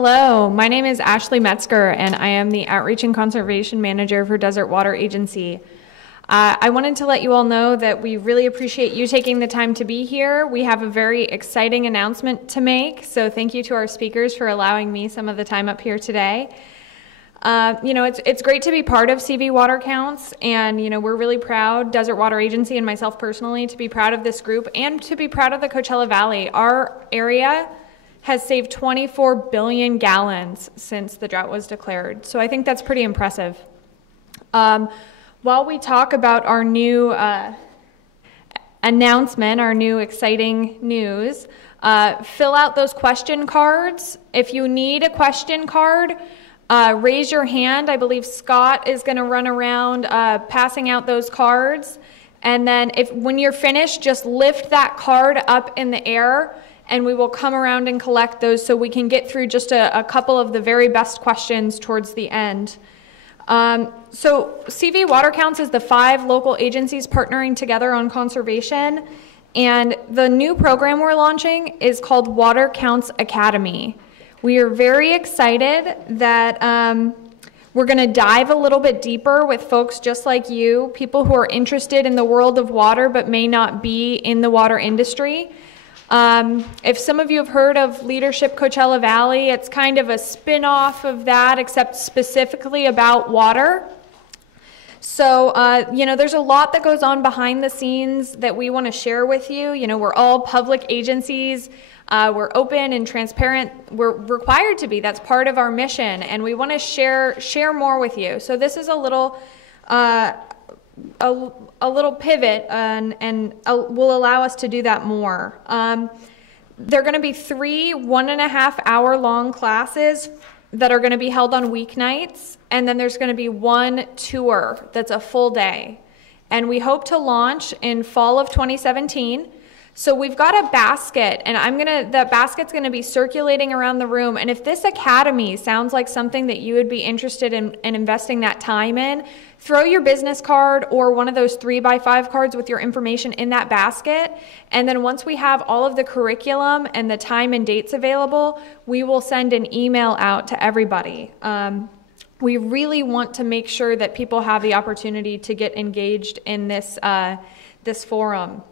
Hello, my name is Ashley Metzger, and I am the Outreach and Conservation Manager for Desert Water Agency. I wanted to let you all know that we really appreciate you taking the time to be here. We have a very exciting announcement to make, so thank you to our speakers for allowing me some of the time up here today. It's great to be part of CV Water Counts, and we're really proud, Desert Water Agency and myself personally, to be proud of this group and to be proud of the Coachella Valley. Our area has saved 24 billion gallons since the drought was declared, so I think that's pretty impressive. While we talk about our new announcement, our new exciting news, fill out those question cards. If you need a question card, raise your hand. I believe Scott is going to run around passing out those cards. And then when you're finished, just lift that card up in the air, and we will come around and collect those so we can get through just a couple of the very best questions towards the end. So CV Water Counts is the 5 local agencies partnering together on conservation, and the new program we're launching is called Water Counts Academy. We are very excited that we're going to dive a little bit deeper with folks just like you, people who are interested in the world of water but may not be in the water industry. If some of you have heard of Leadership Coachella Valley, it's kind of a spin-off of that, except specifically about water. So, there's a lot that goes on behind the scenes that we want to share with you. We're all public agencies. We're open and transparent. We're required to be. That's part of our mission, and we want to share more with you. So this is a little pivot and will allow us to do that more. There are going to be 3 1.5-hour long classes that are going to be held on weeknights, and then there's going to be 1 tour that's a full day. And we hope to launch in fall of 2017. So we've got a basket, and that basket's going to be circulating around the room. And if this academy sounds like something that you would be interested in investing that time in, throw your business card or one of those 3x5 cards with your information in that basket. And then once we have all of the curriculum and the time and dates available, we will send an email out to everybody. We really want to make sure that people have the opportunity to get engaged in this forum.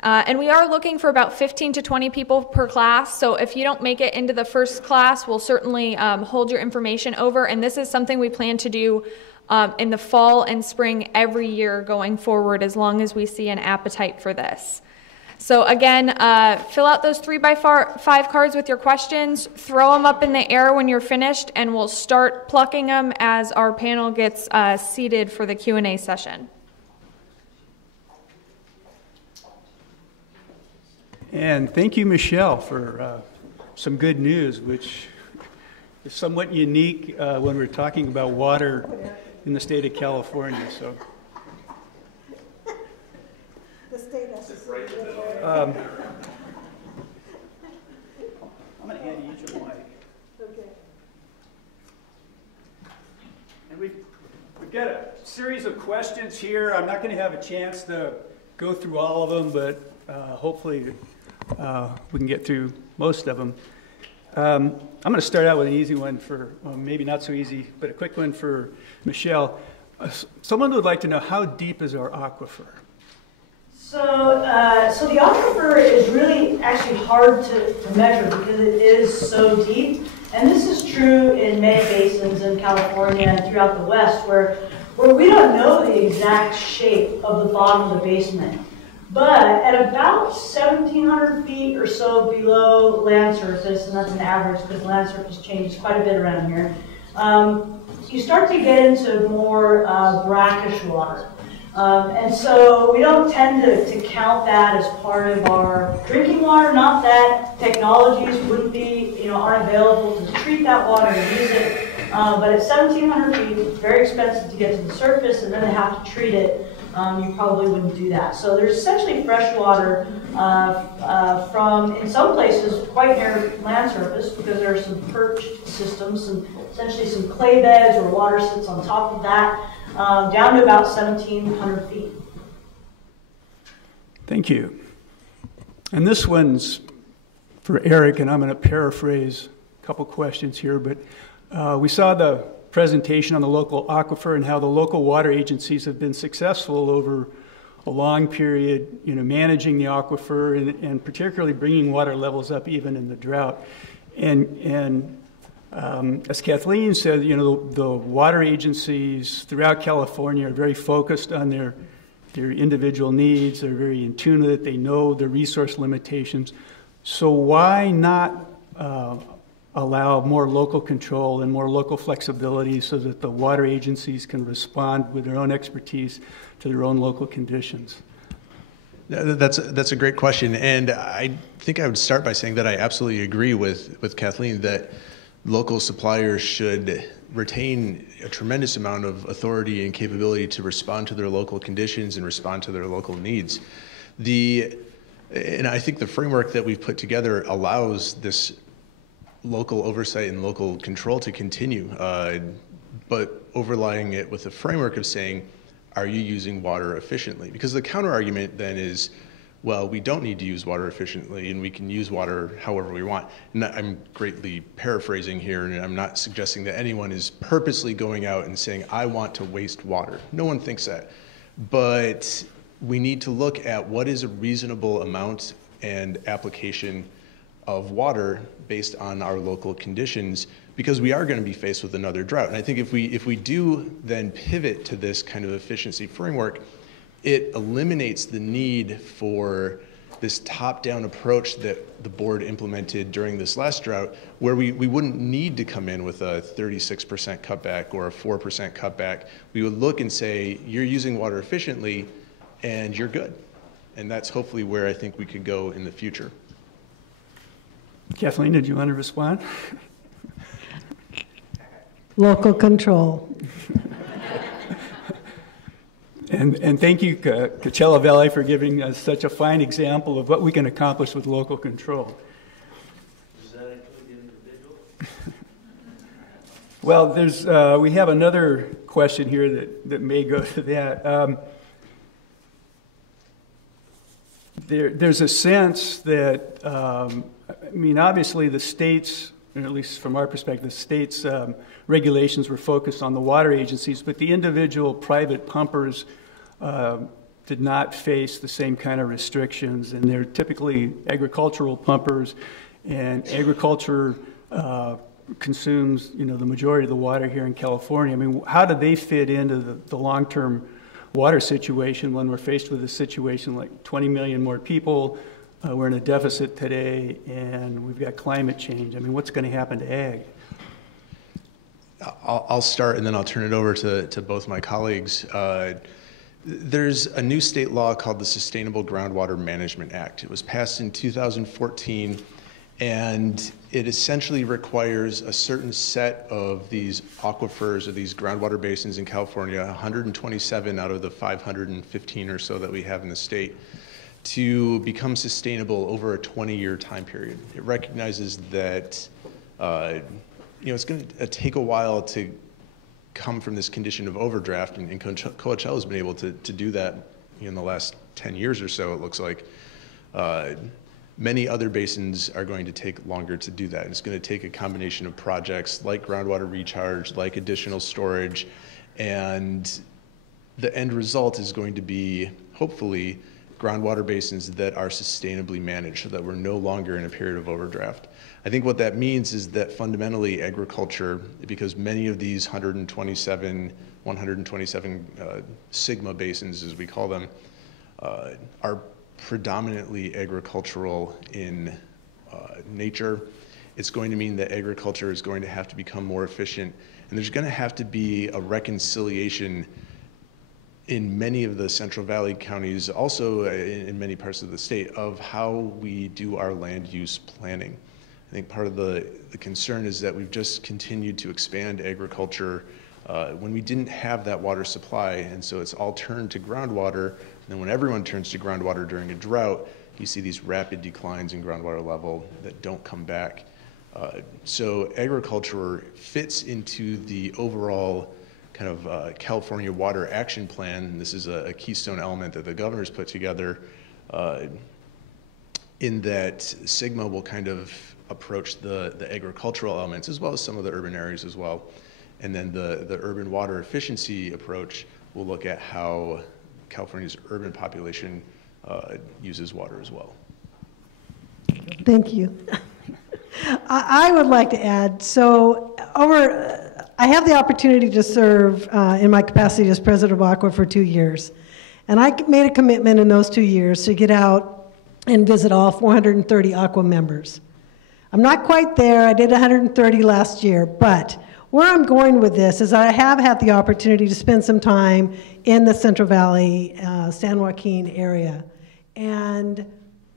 And we are looking for about 15 to 20 people per class, so if you don't make it into the first class, we'll certainly hold your information over, and this is something we plan to do in the fall and spring every year going forward, as long as we see an appetite for this. So again, fill out those 3x5 cards with your questions, throw them up in the air when you're finished, and we'll start plucking them as our panel gets seated for the Q&A session. And thank you, Michelle, for some good news, which is somewhat unique when we're talking about water in the state of California. So, the state has I'm going to hand you each a mic. Okay. And we've got a series of questions here. I'm not going to have a chance to go through all of them, but hopefully we can get through most of them. I'm going to start out with an easy one maybe not so easy, but a quick one for Michelle. Someone would like to know, how deep is our aquifer? So the aquifer is really actually hard to measure because it is so deep. And this is true in many basins in California and throughout the West where we don't know the exact shape of the bottom of the basement. But at about 1,700 feet or so below land surface, and that's an average because land surface changes quite a bit around here, you start to get into more brackish water. And so we don't tend to count that as part of our drinking water. Not that technologies wouldn't be aren't available to treat that water and use it. But at 1,700 feet, it's very expensive to get to the surface, and then they have to treat it. You probably wouldn't do that. So there's essentially fresh water from, in some places, quite near land surface because there are some perch systems, and essentially some clay beds where water sits on top of that, down to about 1,700 feet. Thank you. And this one's for Erik, and I'm going to paraphrase couple questions here, but we saw the presentation on the local aquifer and how the local water agencies have been successful over a long period, managing the aquifer and particularly bringing water levels up even in the drought. And as Kathleen said, the water agencies throughout California are very focused on their individual needs. They're very in tune with it. They know the resource limitations. So why not allow more local control and more local flexibility so that the water agencies can respond with their own expertise to their own local conditions? That's a great question, and I think I would start by saying that I absolutely agree with Kathleen that local suppliers should retain a tremendous amount of authority and capability to respond to their local conditions and respond to their local needs. And I think the framework that we've put together allows this local oversight and local control to continue, but overlying it with a framework of saying, are you using water efficiently? Because the counter argument then is, well, we don't need to use water efficiently and we can use water however we want. And I'm greatly paraphrasing here, and I'm not suggesting that anyone is purposely going out and saying, I want to waste water. No one thinks that. But we need to look at what is a reasonable amount and application of water based on our local conditions, because we are going to be faced with another drought. And I think if we do then pivot to this kind of efficiency framework, it eliminates the need for this top-down approach that the board implemented during this last drought, where we wouldn't need to come in with a 36% cutback or a 4% cutback. We would look and say, you're using water efficiently and you're good. And that's hopefully where I think we could go in the future. Kathleen, did you want to respond? Local control. And thank you, Coachella Valley, for giving us such a fine example of what we can accomplish with local control. Does that include the individual? Well, we have another question here that may go to that. There's a sense that, obviously the states, at least from our perspective, the states' regulations were focused on the water agencies, but the individual private pumpers did not face the same kind of restrictions, and they're typically agricultural pumpers, and agriculture consumes, the majority of the water here in California. How do they fit into the long-term water situation when we're faced with a situation like 20 million more people? We're in a deficit today, and we've got climate change. What's going to happen to ag? I'll start, and then I'll turn it over to both my colleagues. There's a new state law called the Sustainable Groundwater Management Act. It was passed in 2014, and it essentially requires a certain set of these aquifers or these groundwater basins in California, 127 out of the 515 or so that we have in the state, to become sustainable over a 20-year time period. It recognizes that it's going to take a while to come from this condition of overdraft, and Coachella has been able to do that in the last 10 years or so, it looks like. Many other basins are going to take longer to do that. It's going to take a combination of projects like groundwater recharge, like additional storage, and the end result is going to be, hopefully, groundwater basins that are sustainably managed so that we're no longer in a period of overdraft. I think what that means is that fundamentally agriculture, because many of these 127 sigma basins, as we call them, are predominantly agricultural in nature. It's going to mean that agriculture is going to have to become more efficient, and there's going to have to be a reconciliation in many of the Central Valley counties, also in many parts of the state, of how we do our land use planning. I think part of the concern is that we've just continued to expand agriculture when we didn't have that water supply, and so it's all turned to groundwater. And then when everyone turns to groundwater during a drought, you see these rapid declines in groundwater level that don't come back. So agriculture fits into the overall kind of California Water Action Plan. And this is a keystone element that the governor's put together in that SGMA will kind of approach the agricultural elements as well as some of the urban areas as well. And then the urban water efficiency approach will look at how California's urban population uses water as well. Thank you. I would like to add, so I have the opportunity to serve in my capacity as president of Aquifer for 2 years. And I made a commitment in those 2 years to get out and visit all 430 Aqua members. I'm not quite there. I did 130 last year, but where I'm going with this is I have had the opportunity to spend some time in the Central Valley, San Joaquin area. And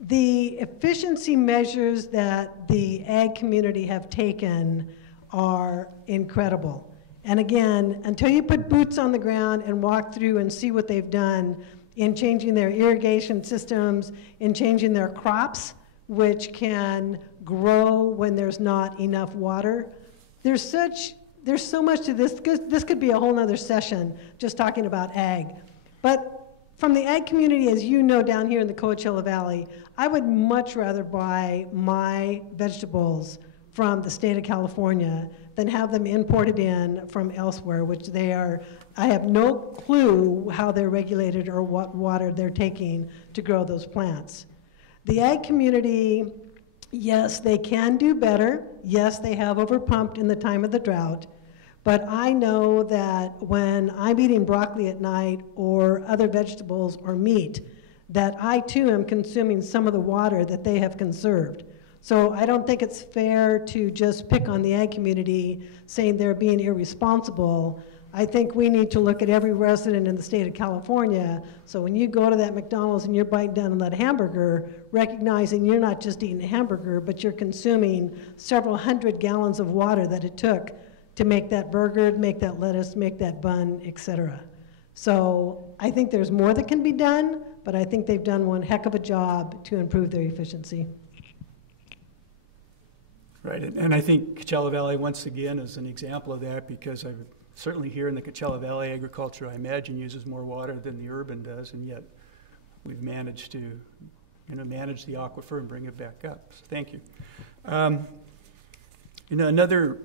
the efficiency measures that the ag community have taken are incredible. And again, until you put boots on the ground and walk through and see what they've done in changing their irrigation systems, in changing their crops, which can grow when there's not enough water, there's so much to this. This could be a whole nother session just talking about ag. But from the ag community, as you know, down here in the Coachella Valley, I would much rather buy my vegetables from the state of California than have them imported in from elsewhere, which they are. I have no clue how they're regulated or what water they're taking to grow those plants. The ag community, yes, they can do better. Yes, they have overpumped in the time of the drought. But I know that when I'm eating broccoli at night or other vegetables or meat, that I too am consuming some of the water that they have conserved. So I don't think it's fair to just pick on the ag community saying they're being irresponsible. I think we need to look at every resident in the state of California. So when you go to that McDonald's and you're biting down on that hamburger, recognizing you're not just eating a hamburger, but you're consuming several hundred gallons of water that it took to make that burger, make that lettuce, make that bun, etc. So I think there's more that can be done, but I think they've done one heck of a job to improve their efficiency. Right, and I think Coachella Valley, once again, is an example of that, because I certainly here in the Coachella Valley, agriculture, I imagine, uses more water than the urban does, and yet we've managed to manage the aquifer and bring it back up. So thank you. Another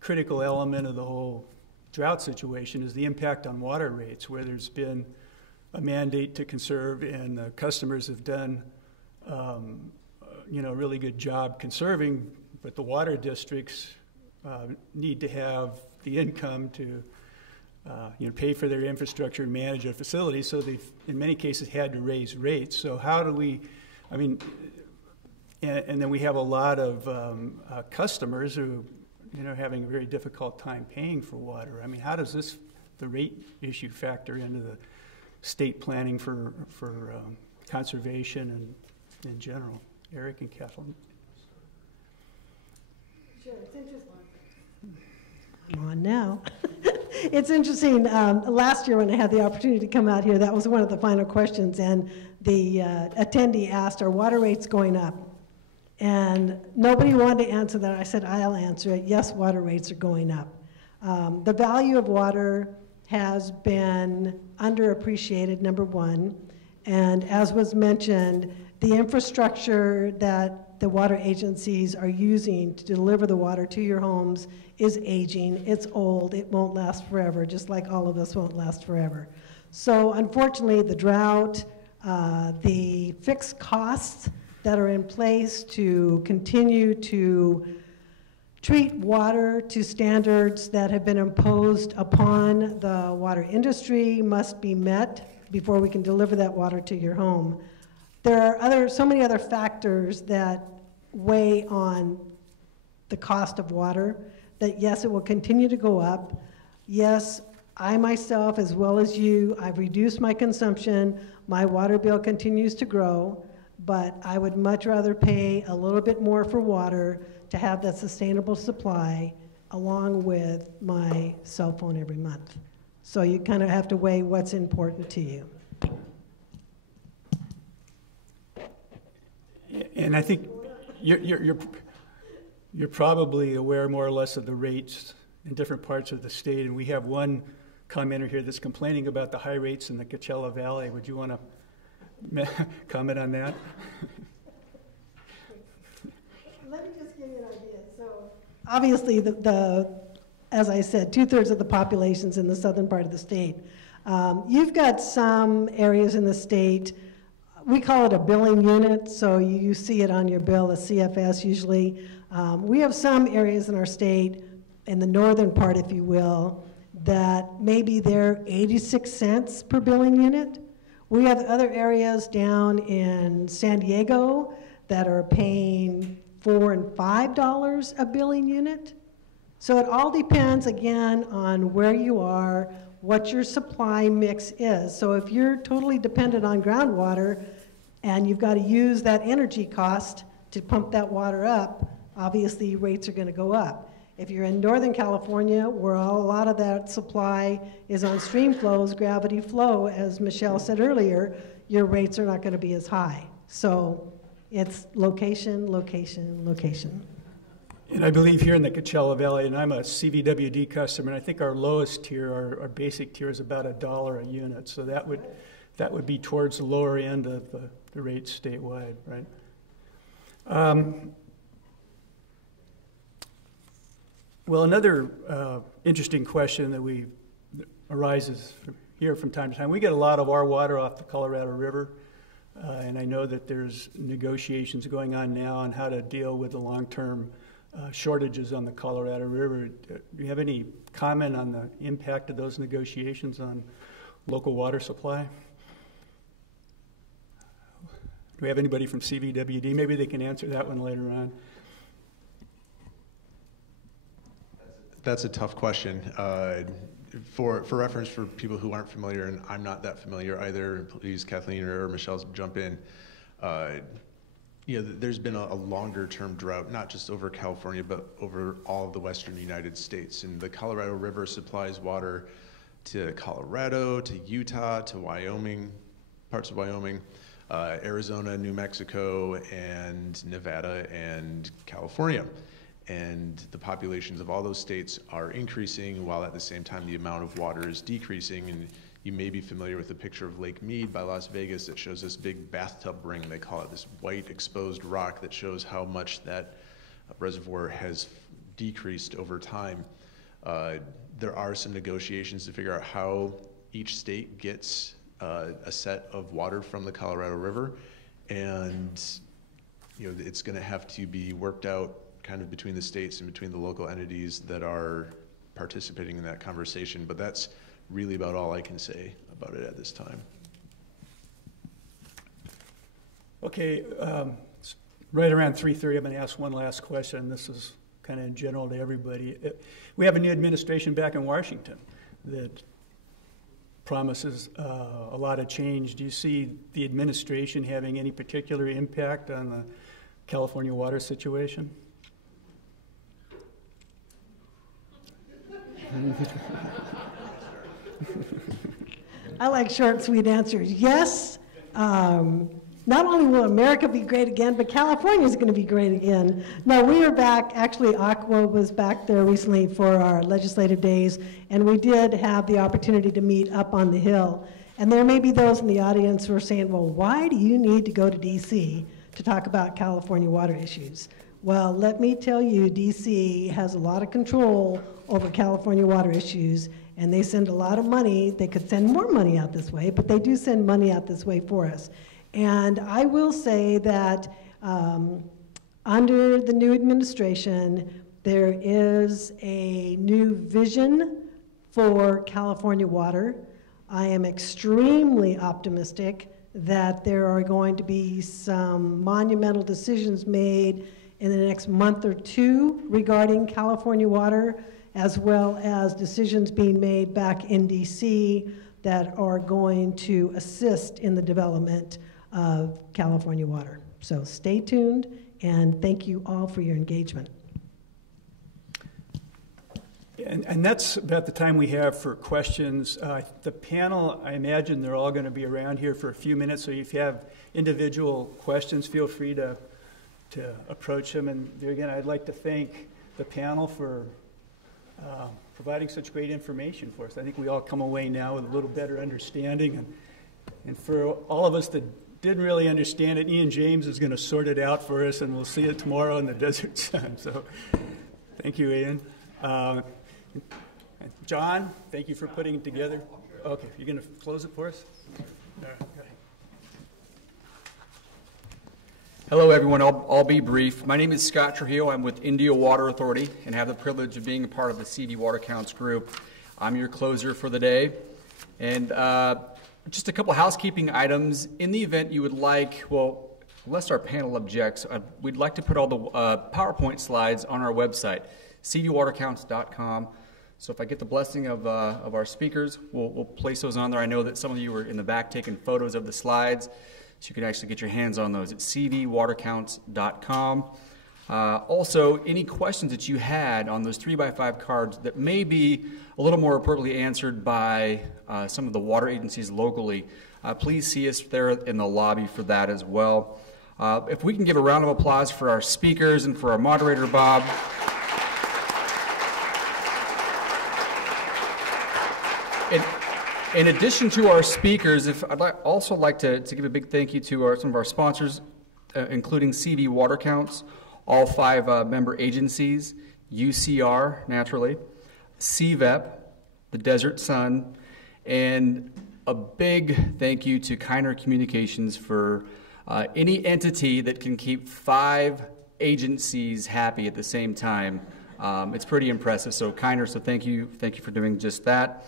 critical element of the whole drought situation is the impact on water rates, where there's been a mandate to conserve, and the customers have done a really good job conserving, but the water districts need to have the income to pay for their infrastructure and manage their facilities, so they've in many cases had to raise rates. So how do we, and then we have a lot of customers who having a very difficult time paying for water. I mean, how does the rate issue factor into the state planning for conservation and in general? Erik and Kathleen. Sure, it's interesting. Come on now. It's interesting. Last year when I had the opportunity to come out here, that was one of the final questions, and the attendee asked, are water rates going up? And nobody wanted to answer that. I said, I'll answer it. Yes, water rates are going up. The value of water has been underappreciated, number one. And as was mentioned, the infrastructure that the water agencies are using to deliver the water to your homes is aging. It's old. It won't last forever, just like all of us won't last forever. So unfortunately, the drought, the fixed costs that are in place to continue to treat water to standards that have been imposed upon the water industry must be met before we can deliver that water to your home. There are so many other factors that weigh on the cost of water that, yes, it will continue to go up. Yes, I myself, as well as you, I've reduced my consumption. My water bill continues to grow, but I would much rather pay a little bit more for water to have that sustainable supply along with my cell phone every month. So you kind of have to weigh what's important to you. And I think you're probably aware more or less of the rates in different parts of the state, and we have one commenter here that's complaining about the high rates in the Coachella Valley. Would you want to comment on that? obviously, as I said, 2/3 of the population's in the southern part of the state. You've got some areas in the state, we call it a billing unit, so you see it on your bill, a CFS usually. We have some areas in our state, in the northern part, if you will, that maybe they're 86 cents per billing unit. We have other areas down in San Diego that are paying $4 and $5 a billing unit. So it all depends, again, on where you are, what your supply mix is. So if you're totally dependent on groundwater and you've got to use that energy cost to pump that water up, obviously rates are going to go up. If you're in Northern California, where a lot of that supply is on stream flows, gravity flow, as Michelle said earlier, your rates are not going to be as high. So it's location, location, location. And I believe here in the Coachella Valley, and I'm a CVWD customer, and I think our lowest tier, our basic tier, is about $1 a unit. So that would be towards the lower end of the rates statewide, right? Well, another interesting question that arises here from time to time. We get a lot of our water off the Colorado River, and I know that there's negotiations going on now on how to deal with the long-term shortages on the Colorado River. Do you have any comment on the impact of those negotiations on local water supply? Do we have anybody from CVWD? Maybe they can answer that one later on. That's a tough question. For reference, for people who aren't familiar, and I'm not that familiar either, please Kathleen or Michelle jump in. There's been a longer-term drought, not just over California, but over all of the western United States. And the Colorado River supplies water to Colorado, to Utah, to Wyoming, parts of Wyoming, Arizona, New Mexico, and Nevada, and California. And the populations of all those states are increasing, while at the same time the amount of water is decreasing. And you may be familiar with the picture of Lake Mead by Las Vegas that shows this big bathtub ring, they call it, this white exposed rock that shows how much that reservoir has decreased over time. There are some negotiations to figure out how each state gets a set of water from the Colorado River, and it's going to have to be worked out kind of between the states and between the local entities that are participating in that conversation. But that's really about all I can say about it at this time. Okay, it's right around 3:30, I'm going to ask one last question. This is kind of in general to everybody. We have a new administration back in Washington that promises a lot of change. Do you see the administration having any particular impact on the California water situation? I like short, sweet answers. Yes, not only will America be great again, but California is going to be great again. No, we are back. Actually, Aqua was back there recently for our legislative days, and we did have the opportunity to meet up on the Hill. And there may be those in the audience who are saying, well, why do you need to go to D.C. to talk about California water issues? Well, let me tell you, D.C. has a lot of control over California water issues, and they send a lot of money. They could send more money out this way, but they do send money out this way for us. And I will say that under the new administration, there is a new vision for California water. I am extremely optimistic that there are going to be some monumental decisions made in the next month or two regarding California water, as well as decisions being made back in DC that are going to assist in the development of California water. So stay tuned, and thank you all for your engagement. And that's about the time we have for questions. The panel, I imagine they're all going to be around here for a few minutes, so if you have individual questions, feel free to approach them. And there again, I'd like to thank the panel for providing such great information for us. I think we all come away now with a little better understanding. And for all of us that didn't really understand it, Ian James is going to sort it out for us, and we'll see it tomorrow in the desert sun. So Thank you, Ian. John, thank you for putting it together. Okay, you're going to close it for us? Okay. Hello, everyone. I'll be brief. My name is Scott Trujillo. I'm with India Water Authority and have the privilege of being a part of the CV Water Counts group. I'm your closer for the day. And just a couple housekeeping items. In the event you would like, well, unless our panel objects, we'd like to put all the PowerPoint slides on our website, cvwatercounts.com. So if I get the blessing of our speakers, we'll place those on there. I know that some of you were in the back taking photos of the slides, so you can actually get your hands on those at cvwatercounts.com. Also, any questions that you had on those 3x5 cards that may be a little more appropriately answered by some of the water agencies locally, please see us there in the lobby for that as well. If we can give a round of applause for our speakers and for our moderator, Bob. In addition to our speakers, I'd also like to give a big thank you to some of our sponsors, including CV Water Counts, all 5 member agencies, UCR, naturally, CVEP, the Desert Sun, and a big thank you to Kiner Communications for any entity that can keep 5 agencies happy at the same time. It's pretty impressive. So Kiner, so thank you for doing just that.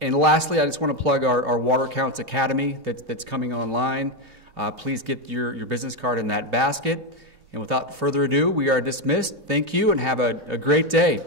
And lastly, I just want to plug our Water Counts Academy that's coming online. Please get your business card in that basket. And without further ado, we are dismissed. Thank you and have a great day.